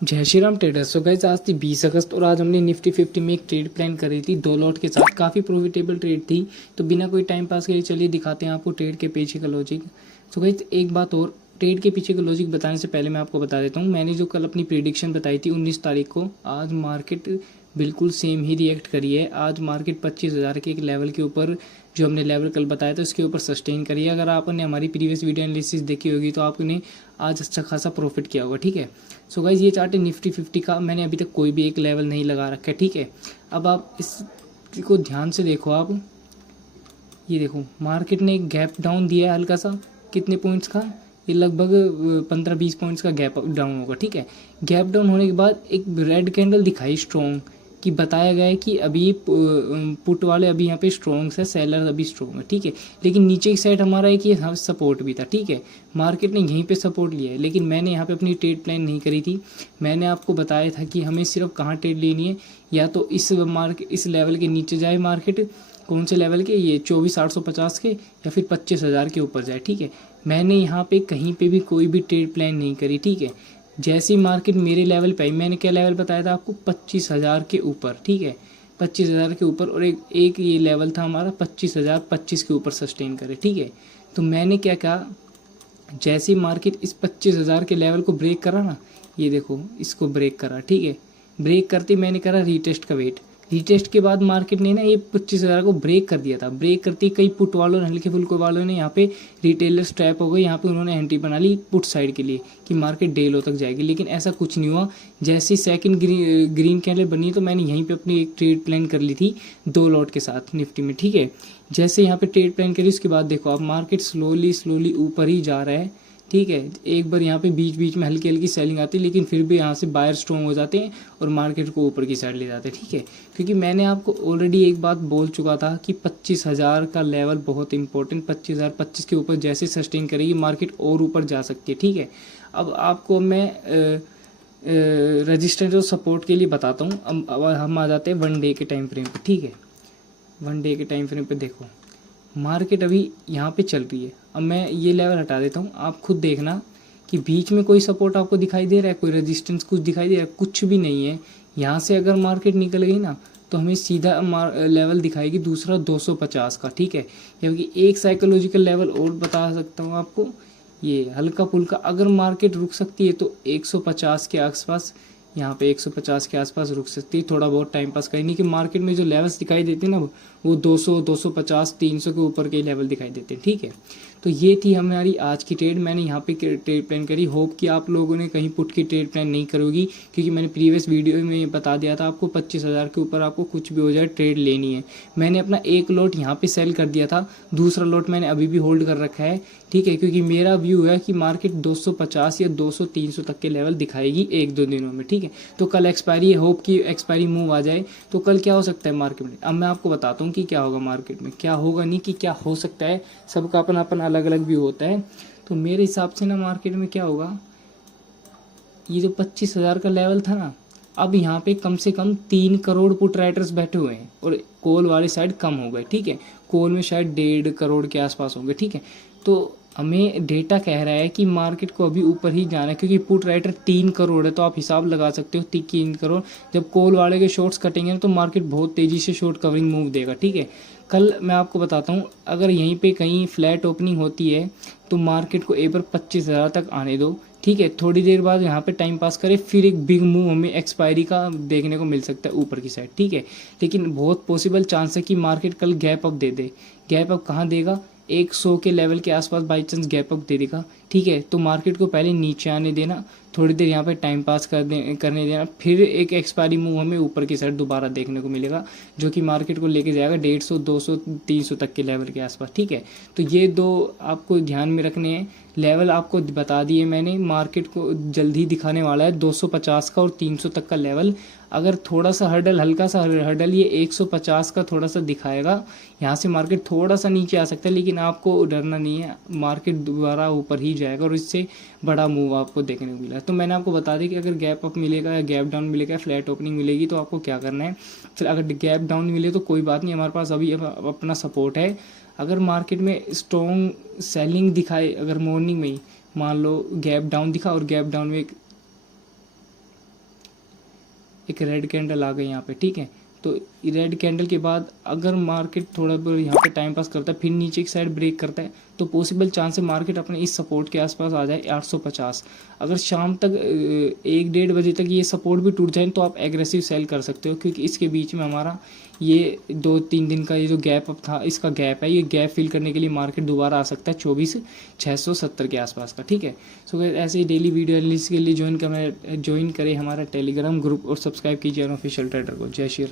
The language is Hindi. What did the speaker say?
जय Shri Ram traders. So guys, आज थी 20 अगस्त और आज हमने निफ्टी 50 में एक ट्रेड प्लान करी थी 2 लॉट के साथ। काफ़ी प्रॉफिटेबल ट्रेड थी। तो बिना कोई टाइम पास के चलिए दिखाते हैं आपको ट्रेड के पीछे का लॉजिक। सो गाइस, एक बात और, ट्रेड के पीछे का लॉजिक बताने से पहले मैं आपको बता देता हूँ, मैंने जो कल अपनी प्रेडिक्शन बताई थी 19 तारीख को, आज मार्केट बिल्कुल सेम ही रिएक्ट करी है। आज मार्केट 25,000 के एक लेवल के ऊपर, जो हमने लेवल कल बताया था उसके ऊपर सस्टेन करी है। अगर आपने हमारी प्रीवियस वीडियो एनालिसिस देखी होगी तो आपने आज अच्छा खासा प्रॉफिट किया होगा। ठीक है। सो गाइज, ये चार्ट है निफ्टी 50 का। मैंने अभी तक कोई भी एक लेवल नहीं लगा रखा है। ठीक है। अब आप इसको ध्यान से देखो। आप ये देखो, मार्केट ने एक गैप डाउन दिया है हल्का सा, कितने पॉइंट्स का, ये लगभग 15-20 पॉइंट्स का गैप डाउन होगा। ठीक है। गैप डाउन होने के बाद एक रेड कैंडल दिखाई स्ट्रॉन्ग, कि बताया गया है कि अभी पुट वाले अभी यहाँ पे स्ट्रॉन्ग है, सेलर अभी स्ट्रॉन्ग है। ठीक है। लेकिन नीचे की साइड हमारा एक ये सपोर्ट भी था। ठीक है। मार्केट ने यहीं पे सपोर्ट लिया है, लेकिन मैंने यहाँ पे अपनी ट्रेड प्लान नहीं करी थी। मैंने आपको बताया था कि हमें सिर्फ कहाँ ट्रेड लेनी है, या तो इस लेवल के नीचे जाए मार्केट, कौन से लेवल के, ये 24,850 के, या फिर 25,000 के ऊपर जाए। ठीक है। मैंने यहाँ पे कहीं पे भी कोई भी ट्रेड प्लान नहीं करी। ठीक है। जैसी मार्केट मेरे लेवल पे आई, मैंने क्या लेवल बताया था आपको, 25,000 के ऊपर। ठीक है। 25,000 के ऊपर, और एक ये लेवल था हमारा 25,025 के ऊपर सस्टेन करे। ठीक है। तो मैंने क्या कहा, जैसी मार्केट इस 25,000 के लेवल को ब्रेक करा ना, ये देखो इसको ब्रेक करा। ठीक है। ब्रेक करते मैंने करा रीटेस्ट का वेट। रीटेस्ट के बाद मार्केट ने ना ये 25,000 को ब्रेक कर दिया था। ब्रेक करते कई पुट वालों ने, हल्के फुल्के वालों ने यहाँ पे रिटेलर्स ट्रैप हो गए, यहाँ पे उन्होंने एंट्री बना ली पुट साइड के लिए कि मार्केट डे लो तक जाएगी। लेकिन ऐसा कुछ नहीं हुआ। जैसी सेकंड ग्रीन कैंडल बनी तो मैंने यहीं पे अपनी एक ट्रेड प्लान कर ली थी 2 लॉट के साथ निफ्टी में। ठीक है। जैसे यहाँ पे ट्रेड प्लान करी, उसके बाद देखो आप मार्केट स्लोली ऊपर ही जा रहा है। ठीक है। एक बार यहाँ पे बीच बीच में हल्की हल्की सेलिंग आती है, लेकिन फिर भी यहाँ से बायर स्ट्रॉन्ग हो जाते हैं और मार्केट को ऊपर की साइड ले जाते हैं। ठीक है। क्योंकि मैंने आपको ऑलरेडी एक बात बोल चुका था कि 25,000 का लेवल बहुत इंपॉर्टेंट, 25,025 के ऊपर जैसे सस्टेन करेगी मार्केट और ऊपर जा सकती है। ठीक है। अब आपको मैं रजिस्टेंस और सपोर्ट के लिए बताता हूँ। अब हम आ जाते हैं 1 डे के टाइम फ्रेम पर। ठीक है। 1 डे के टाइम फ्रेम पर देखो, मार्केट अभी यहाँ पे चल रही है। अब मैं ये लेवल हटा देता हूँ, आप खुद देखना कि बीच में कोई सपोर्ट आपको दिखाई दे रहा है, कोई रेजिस्टेंस कुछ दिखाई दे रहा है, कुछ भी नहीं है। यहाँ से अगर मार्केट निकल गई ना तो हमें सीधा लेवल दिखाएगी दूसरा 250 का। ठीक है। क्योंकि एक साइकोलॉजिकल लेवल और बता सकता हूँ आपको, ये हल्का फुल्का अगर मार्केट रुक सकती है तो 150 के आसपास, यहाँ पे 150 के आसपास रुक सकती है। थोड़ा बहुत टाइम पास करें, नहीं कि मार्केट में जो लेवल्स दिखाई देते हैं ना वो 200, 250, 300 के ऊपर के लेवल दिखाई देते हैं। ठीक है। तो ये थी हमारी आज की ट्रेड। मैंने यहाँ पे ट्रेड प्लान करी। होप कि आप लोगों ने कहीं पुट की ट्रेड प्लान नहीं करोगी, क्योंकि मैंने प्रीवियस वीडियो में बता दिया था आपको 25,000 के ऊपर आपको कुछ भी हो जाए ट्रेड लेनी है। मैंने अपना एक लॉट यहाँ पे सेल कर दिया था, दूसरा लॉट मैंने अभी भी होल्ड कर रखा है। ठीक है। क्योंकि मेरा व्यू है कि मार्केट 250 या 200, 300 तक के लेवल दिखाएगी 1-2 दिनों में। ठीक है। तो कल एक्सपायरी है, होप कि एक्सपायरी मूव आ जाए। तो कल क्या हो सकता है मार्केट में, अब मैं आपको बताता हूँ कि क्या होगा मार्केट में, क्या होगा नहीं कि क्या हो सकता है। सबका अपना अपना अलग अलग व्यू होता है। तो मेरे हिसाब से ना मार्केट में क्या होगा, ये जो 25,000 का लेवल था ना, अब यहाँ पे कम से कम 3 करोड़ पुट राइटर्स बैठे हुए हैं और कॉल वाली साइड कम हो गए। ठीक है। कॉल में शायद 1.5 करोड़ के आसपास होंगे। ठीक है। तो हमें डेटा कह रहा है कि मार्केट को अभी ऊपर ही जाना है, क्योंकि पुट राइटर 3 करोड़ है। तो आप हिसाब लगा सकते हो 3 करोड़। जब कॉल वाले के शॉर्ट्स कटेंगे तो मार्केट बहुत तेज़ी से शॉर्ट कवरिंग मूव देगा। ठीक है। कल मैं आपको बताता हूँ, अगर यहीं पे कहीं फ्लैट ओपनिंग होती है तो मार्केट को एक बार 25,000 तक आने दो। ठीक है। थोड़ी देर बाद यहाँ पे टाइम पास करे, फिर एक बिग मूव हमें एक्सपायरी का देखने को मिल सकता है ऊपर की साइड। ठीक है। लेकिन बहुत पॉसिबल चांस है कि मार्केट कल गैप अप दे दे। गैप अप कहाँ देगा, 100 के लेवल के आसपास बाई चांस गैप अप दे देगा। ठीक है। तो मार्केट को पहले नीचे आने देना, थोड़ी देर यहाँ पे टाइम पास करने देना, फिर एक एक्सपायरी मूव हमें ऊपर की साइड दोबारा देखने को मिलेगा, जो कि मार्केट को लेके जाएगा 150, 200, 300 तक के लेवल के आसपास। ठीक है। तो ये दो आपको ध्यान में रखने हैं लेवल, आपको बता दिए मैंने। मार्केट को जल्दी दिखाने वाला है 250 का और 300 तक का लेवल। अगर थोड़ा सा हर्डल, हल्का सा हर्डल ये 150 का थोड़ा सा दिखाएगा, यहाँ से मार्केट थोड़ा सा नीचे आ सकता है, लेकिन आपको डरना नहीं है, मार्केट दोबारा ऊपर ही जाएगा और इससे बड़ा मूव आपको देखने को मिला। तो मैंने आपको बता दी कि अगर गैप अप मिलेगा या गैप डाउन मिलेगा, फ्लैट ओपनिंग मिलेगी, तो आपको क्या करना है। फिर अगर गैप डाउन मिले तो कोई बात नहीं, हमारे पास अभी अपना सपोर्ट है। अगर मार्केट में स्ट्रॉन्ग सेलिंग दिखाए, अगर मॉर्निंग में ही मान लो गैप डाउन दिखा और गैप डाउन में एक रेड कैंडल आ गई यहाँ पे, ठीक है। तो रेड कैंडल के बाद अगर मार्केट थोड़ा यहाँ पे टाइम पास करता है, फिर नीचे की साइड ब्रेक करता है, तो पॉसिबल चांस है मार्केट अपने इस सपोर्ट के आसपास आ जाए 850। अगर शाम तक 1-1:30 बजे तक ये सपोर्ट भी टूट जाए तो आप एग्रेसिव सेल कर सकते हो, क्योंकि इसके बीच में हमारा ये 2-3 दिन का ये जो गैप अप था, इसका गैप है, ये गैप फिल करने के लिए मार्केट दोबारा आ सकता है 24,670 के आसपास का, ठीक है। सो ऐसे ही डेली वीडियो एनालिसिस के लिए ज्वाइन करें हमारा टेलीग्राम ग्रुप और सब्सक्राइब कीजिए ऑफिशियल ट्रेडर को। जय श्री राम।